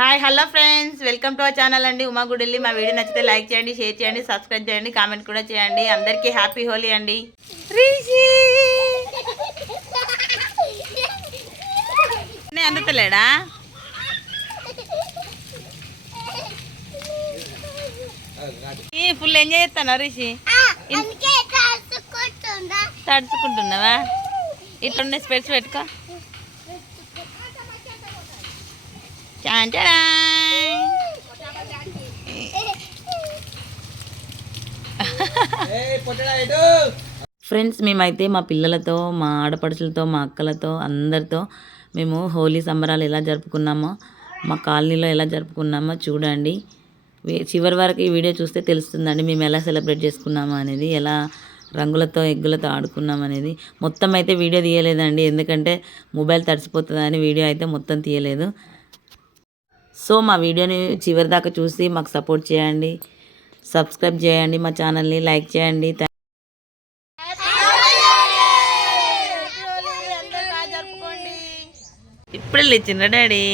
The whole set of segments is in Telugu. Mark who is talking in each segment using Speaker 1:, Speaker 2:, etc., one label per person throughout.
Speaker 1: Hi hello friends. Welcome to our channel అండి. ఉమా గుడిల్లి మా వీడియో నచ్చితే లైక్ చేయండి షేర్ చేయండి సబ్స్క్రైబ్ చేయండి కామెంట్ కూడా చేయండి. అందరికీ హ్యాపీ హోలీ అండి. రిషి! నే అందుతలేడా? ఫుల్ ఎంజాయ్ చేస్తాను రిషి? తడుచుకుంటున్నావా? ఇట్లుండే స్పెట్స్ పెట్టుకో. చాన్ ఫ్రెండ్స్ మేమైతే మా పిల్లలతో మా ఆడపడుచులతో మా అక్కలతో అందరితో మేము హోలీ సంబరాలు ఎలా జరుపుకున్నామో మా కాలనీలో ఎలా జరుపుకున్నామో చూడండి. చివరి వరకు ఈ వీడియో చూస్తే తెలుస్తుందండి మేము ఎలా సెలబ్రేట్ చేసుకున్నామో అనేది ఎలా రంగులతో ఎగ్గులతో ఆడుకున్నాం అనేది. మొత్తం అయితే వీడియో తీయలేదండి ఎందుకంటే మొబైల్ తడిసిపోతుందని వీడియో అయితే మొత్తం తీయలేదు. సో మా వీడియోని చివరి దాకా చూసి మాకు సపోర్ట్ చేయండి. సబ్స్క్రైబ్ చేయండి మా ఛానల్ని లైక్ చేయండి. ఇప్పుడే లేచిండ్రా డాడీ.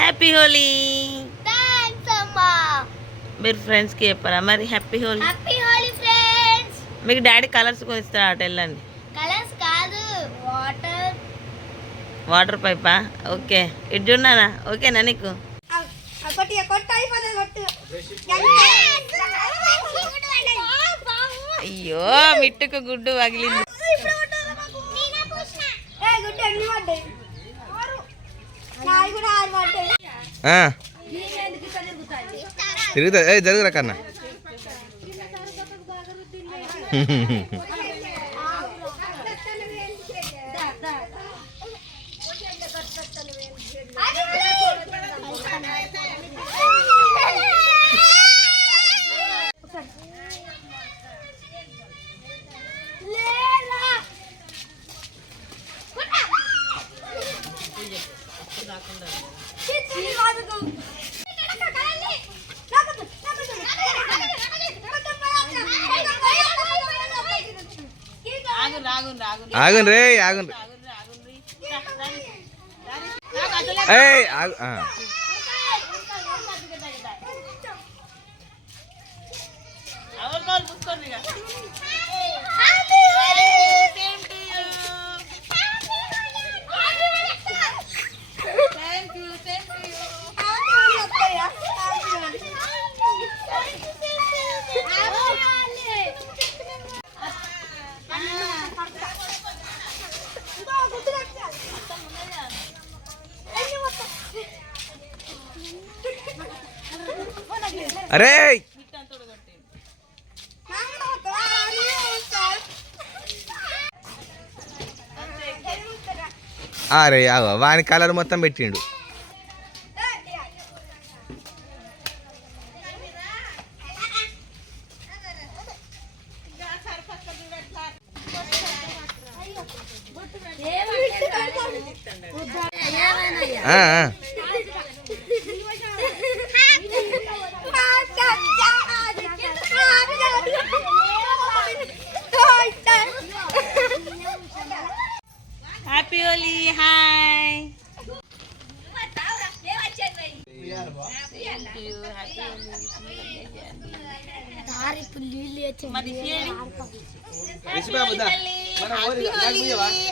Speaker 1: హ్యాపీ హోలీ మీరు ఫ్రెండ్స్కి చెప్పారా? మరి హ్యాపీ హోలీ మీకు డాడీ కలర్స్ కొనిస్తారా అటు వెళ్ళండి
Speaker 2: కలర్స్ కాదు వాటర్
Speaker 1: వాటర్ పైపా? ఓకే. ఇటు చూడనా ఓకేనా నీకు? అయ్యో మిట్టుకు గుడ్డు పగిలింది
Speaker 3: ఆ, తిరుగుతా. ఏ జరుగురా కన్నా.
Speaker 1: రాగు రాగు రాగు
Speaker 3: ఆగున్ రే ఆగున్. 哎，啊，嗯。అరే అరే ఆగో వాని కలర్ మొత్తం పెట్టిండు ఆ, ఆ.
Speaker 1: హ్యాపీ హోలీ హాయ్
Speaker 2: దారి పుల్లి
Speaker 1: మరి చేయండి
Speaker 3: రిషిబాబు దా. మన ఊరి- నాకు ఇయ్యవా?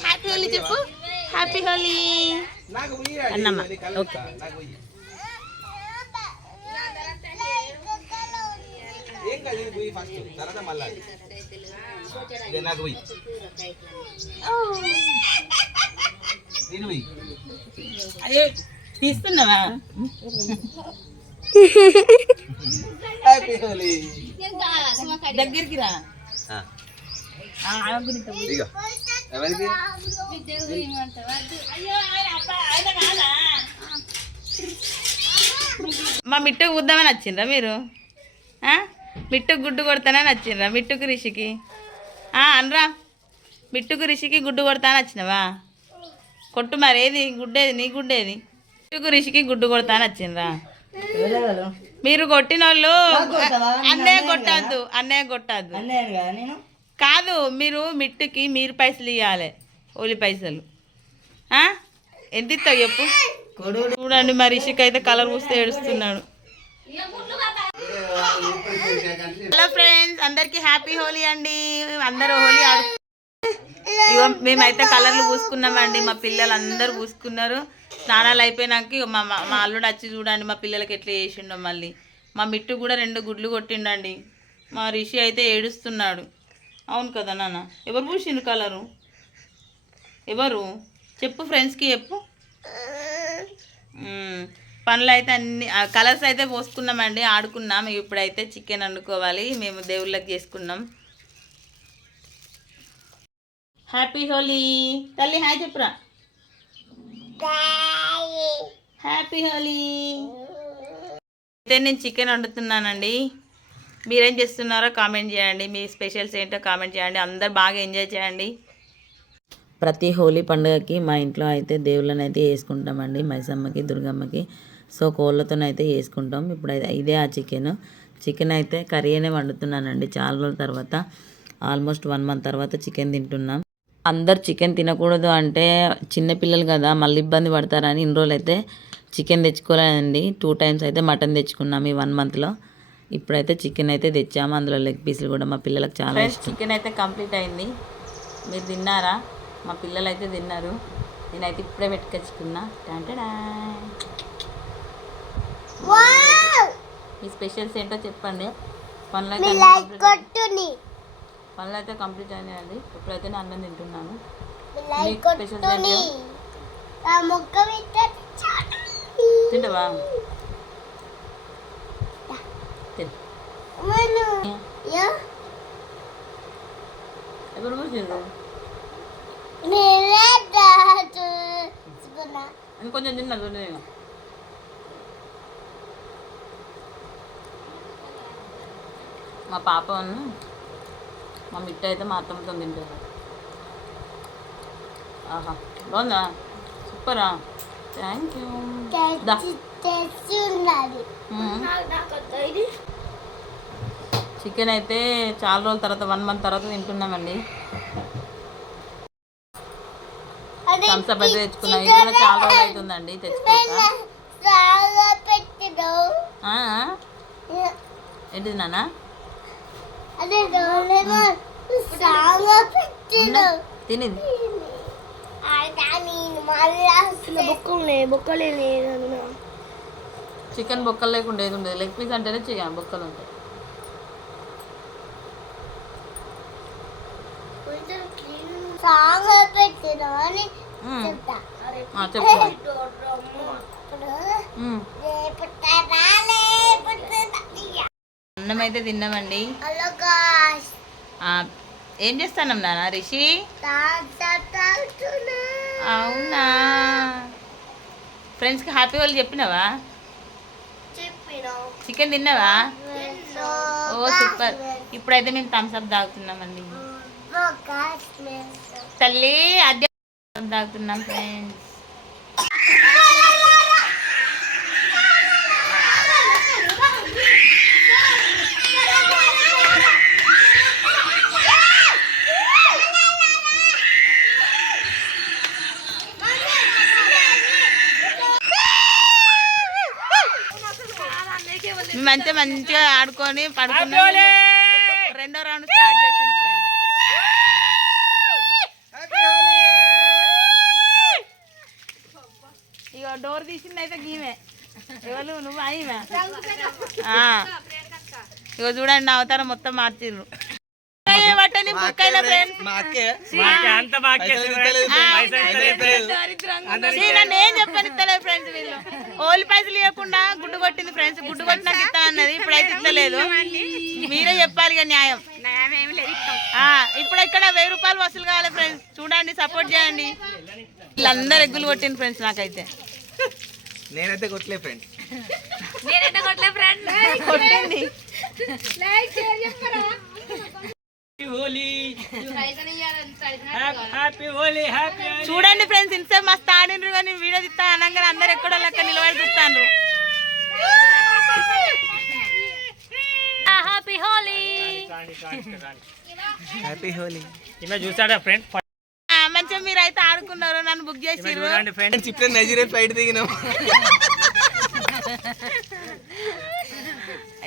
Speaker 1: హ్యాపీ హోలీ చెప్పు. హ్యాపీ హోలీ. అన్నమ్మ. ఓకే.
Speaker 3: ఏం కాదు ఇది పోయి ఫస్ట్ తర్వాత మళ్ళా అది. ఇక నాకు పోయి నేను పోయి
Speaker 1: అయ్యో తీస్తున్నావా?
Speaker 3: హ్యాపీ హోలీ
Speaker 1: దగ్గరికి రా.
Speaker 3: ఆ,
Speaker 1: ఆ, ఆగునితో.
Speaker 3: ఇగో. ఎవరికి
Speaker 1: మా మిట్టుకు ఉద్దామని వచ్చిండ్రా మీరు? ఆ? మిట్టుకు గుడ్డు కొడతానని వచ్చిండ్రా మిట్టుకు రిషికి? ఆ, అనరా. మిట్టుకు రిషికి గుడ్డు కొడతానని వచ్చినవా కొట్టు మరి ఏది? గుడ్డేది నీ గుడ్డేది? మిట్టుకు రిషికి గుడ్డు కొడతానని వచ్చిండ్రా మీరు కొట్టిన వాళ్ళు అన్నయ్య కొట్టద్దు అన్నయ్య కొట్టద్దు. కాదు మీరు మిట్టుకి మీరు పైసలు ఇవ్వాలి ఓలి పైసలు. ఆ? ఎంత ఇస్తావు చెప్పు? చూడండి మరి రిషిక్ అయితే కలర్ పూస్తే ఏడుస్తున్నాడు. హలో ఫ్రెండ్స్ అందరికి హ్యాపీ హోలీ అండి. అందరూ హోలీ ఆడు ఇగో మేమైతే కలర్లు పూసుకున్నామండి. మా పిల్లలు అందరూ పూసుకున్నారు. స్నానాలు అయిపోయినాక మా మా మా అల్లుడు వచ్చి చూడండి మా పిల్లలకి ఎట్లా చేసిండో మళ్ళీ. మా మిట్టు కూడా రెండు గుడ్లు కొట్టిండండి. మా రిషి అయితే ఏడుస్తున్నాడు. అవును కదా నాన్న? ఎవరు పూసిండు కలరు? ఎవరు? చెప్పు ఫ్రెండ్స్కి చెప్పు. పనులు అయితే అన్ని కలర్స్ అయితే పోసుకున్నామండి. ఆడుకున్నాం. ఇప్పుడైతే చికెన్ వండుకోవాలి. మేము దేవుళ్ళకి చేసుకున్నాం. హ్యాపీ హోలీ తల్లి హాయ్ చెప్పురా. హ్యాపీ హోలీ అయితే నేను చికెన్ వండుతున్నానండి. మీరేం చేస్తున్నారో కామెంట్ చేయండి. మీ స్పెషల్స్ ఏంటో కామెంట్ చేయండి. అందరు బాగా ఎంజాయ్ చేయండి. ప్రతి హోలీ పండుగకి మా ఇంట్లో అయితే దేవుళ్ళని అయితే వేసుకుంటామండి మైసమ్మకి దుర్గమ్మకి. సో కోళ్ళతోనైతే వేసుకుంటాం. ఇప్పుడు ఇదే ఆ చికెన్ చికెన్ అయితే కర్రీ అనే వండుతున్నానండి. చాలా రోజుల తర్వాత ఆల్మోస్ట్ వన్ మంత్ తర్వాత చికెన్ తింటున్నాం. అందరు చికెన్ తినకూడదు అంటే చిన్నపిల్లలు కదా మళ్ళీ ఇబ్బంది పడతారని ఇన్ని రోజులు అయితే చికెన్ తెచ్చుకోలేదండి. టూ టైమ్స్ అయితే మటన్ తెచ్చుకున్నాం ఈ వన్ మంత్లో ఇప్పుడైతే చికెన్ అయితే తెచ్చాము. అందులో లెగ్ పీసులు కూడా మా పిల్లలకు చాలా ఇష్టం. చికెన్ అయితే కంప్లీట్ అయింది. మీరు తిన్నారా? మా పిల్లలు అయితే తిన్నారు. నేనైతే ఇప్పుడే పెట్టుకొచ్చుకున్నా. మీ స్పెషల్స్ ఏంటో చెప్పండి. పనులు పనులు అయితే కంప్లీట్ అయినాయండి. ఇప్పుడైతే నేను అన్నం తింటున్నాను.
Speaker 2: లైక్
Speaker 1: మీకు స్పెషల్స్
Speaker 2: కొట్టుని
Speaker 1: ఏంటి
Speaker 2: ఆ ముక్క పెట్ట
Speaker 1: తింటావా? తిను.
Speaker 2: యా.
Speaker 1: ఎప్పుడు కూర్చుండు
Speaker 2: నేనే దాచుకున్నా
Speaker 1: ఇంకొంచెం తిన్నా చూడు నేను మా పాప మా మిట్ట అయితే మా అత్తమ్మతో తింటారు ఆహా బాగుందా? సూపరా? థ్యాంక్ యూ చికెన్ అయితే చాలా రోజుల తర్వాత వన్ మంత్ తర్వాత తింటున్నామండి థమ్స్ అప్ అయితే తెచ్చుకున్నాం. ఇది కూడా చాలా రోజులు అవుతుందండి ఆ, ఏంటిది నాన్న
Speaker 2: అదే డోరేమో చాలా పెట్టిడు
Speaker 1: తినిది.
Speaker 2: బొక్కలే బొక్కలే లేదు
Speaker 1: చికెన్ బొక్కలు లేకుండా ఏది ఉండదు. లెగ్ పీస్ అంటేనే చికెన్ బొక్కలు ఉంటాయి. చెప్పు అన్నం అయితే తిన్నామండి ఏం చేస్తానం నాన్న రిషి? అవునా? ఫ్రెండ్స్కి హ్యాపీ వాళ్ళు చెప్పినావా?
Speaker 2: చెప్పిన.
Speaker 1: చికెన్ తిన్నావా? ఓ సూపర్ ఇప్పుడైతే మేము థమ్స్ అప్ తాగుతున్నామండి తల్లి అద్దె తాగుతున్నాం ఫ్రెండ్స్ మేమంతా మంచిగా ఆడుకొని పడుకున్నాం రెండో రౌండ్ స్టార్ట్ చేసింది ఇక డోర్ తీసింది అయితే గీమే. ఎవరు నువ్వు అయిమే ఇక చూడండి నా అవతారం మొత్తం మార్చిర్రు బుక్ అయిన ఫ్రెండ్స్ నన్ను ఏం చెప్పని ఇస్తలేదు ఫ్రెండ్స్ వీళ్ళు. ఓలి పైసలు ఇవ్వకుండా గుడ్డు కొట్టింది ఫ్రెండ్స్. గుడ్డు కొట్టినాక ఇస్తా అన్నది. ఇప్పుడైతే ఇస్తలేదు. మీరే చెప్పాలి న్యాయం. ఆ, ఇప్పుడు ఇక్కడ వెయ్యి రూపాయలు వసూలు కావాలి ఫ్రెండ్స్. చూడండి సపోర్ట్ చేయండి. వీళ్ళందరూ ఎగ్గులు కొట్టింది ఫ్రెండ్స్ నాకైతే.
Speaker 3: నేనైతే కొట్టలే ఫ్రెండ్.
Speaker 1: కొట్టింది. చూడండి ఫ్రెండ్స్ ఇంత మస్తు ఆడినరు కానీ వీడియో తీస్తా అనగానే అందరు ఎక్కడో లెక్క నిలబడి చూస్తాను హ్యాపీ హోలీ
Speaker 3: హ్యాపీ హోలీ
Speaker 4: ఈమె చూసాడా ఫ్రెండ్
Speaker 1: మంచిగా మీరు అయితే ఆడుకున్నారు నన్ను బుక్
Speaker 4: చూడండి ఫ్రెండ్స్
Speaker 3: ఇప్పుడే నైజీరియా ఫ్లైట్ దిగినాం.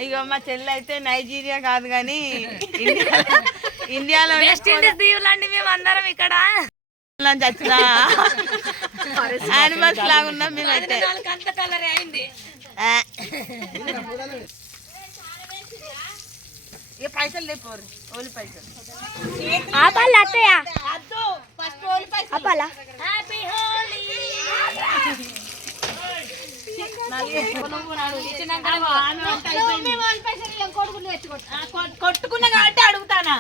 Speaker 1: ఇగో మా చెల్లి అయితే నైజీరియా కాదు కానీ ఇండియాలో వెస్ట్ ఇండీస్ దీవులండి మేము అందరం ఇక్కడ వచ్చిన యానిమల్స్ లాగా ఉన్నాం మేమైతే. ఆ. ఇక పైసలు లేపోరు ఓలి పైసలు.
Speaker 2: ఆపాలి అత్తయ్య? ఆపాలా?
Speaker 1: కొట్టుకున్నా కాబట్టి అడుగుతానా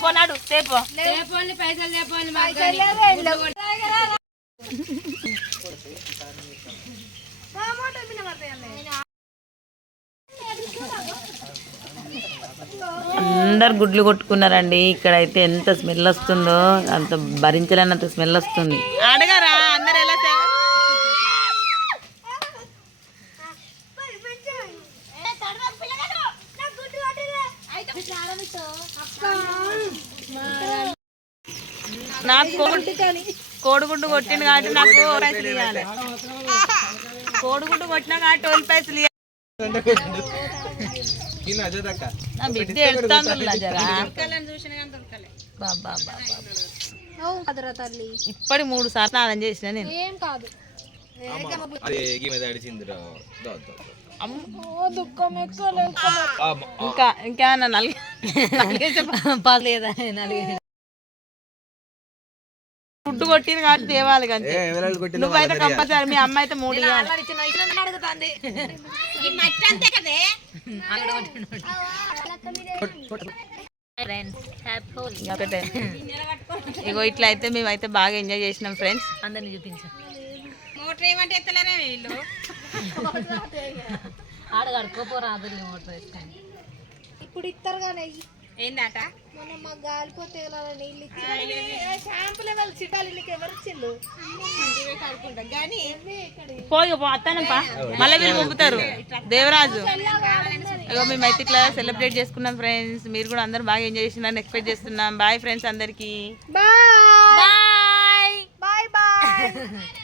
Speaker 1: కొనాడు రేపు అందరు గుడ్లు కొట్టుకున్నారండి. ఇక్కడైతే ఎంత స్మెల్ వస్తుందో అంత భరించలేనంత స్మెల్ వస్తుంది. అడగరా అందరు ఎలా నాకు కోడి కోడిగుడ్డు కొట్టింది కాబట్టి నాకు పైసలు ఇవ్వాలి కోడిగుడ్డు కొట్టినా కాబట్టి టోల్ పైసలు ఇవ్వాలి
Speaker 3: కింద అదే దక్క
Speaker 1: నా బిడ్డ ఎడుతాను జరా. బాబా ఇప్పటి మూడు సార్లు స్నానం చేసిన నేను.
Speaker 2: ఏం కాదు.
Speaker 1: ఇంకా ఇంకేమన్నా నలిగి పర్లేదా గుడ్డు కొట్టింది కాబట్టి తేవాలి కానీ నువ్వైతే. కంపల్సరీ మీ అమ్మ అయితే మూడు. ఒకటే. ఇగో ఇట్లా అయితే మేమైతే బాగా ఎంజాయ్ చేసినాం ఫ్రెండ్స్. అందరిని చూపించాం. మోటార్ ఏమంటే ఎత్తలేరే వీళ్ళు?
Speaker 2: ఇప్పుడు ఇస్తారు కానీ
Speaker 1: ఏందట?
Speaker 2: మొన్న గాలిపోతే నీళ్ళు షాంపూ లెవెల్ చిట్టాలి నీకు ఎవరు ఇచ్చిండు
Speaker 1: పోయి అత్తానంపా మళ్ళీ వీళ్ళు పంపుతారు. దేవరాజు. ఇగో మేమైతే ఇట్లా సెలబ్రేట్ చేసుకున్నాం ఫ్రెండ్స్ మీరు కూడా అందరు బాగా ఎంజాయ్ చేసినారని ఎక్స్పెక్ట్ చేస్తున్నాం. బాయ్ ఫ్రెండ్స్ అందరికి.
Speaker 2: Bye bye bye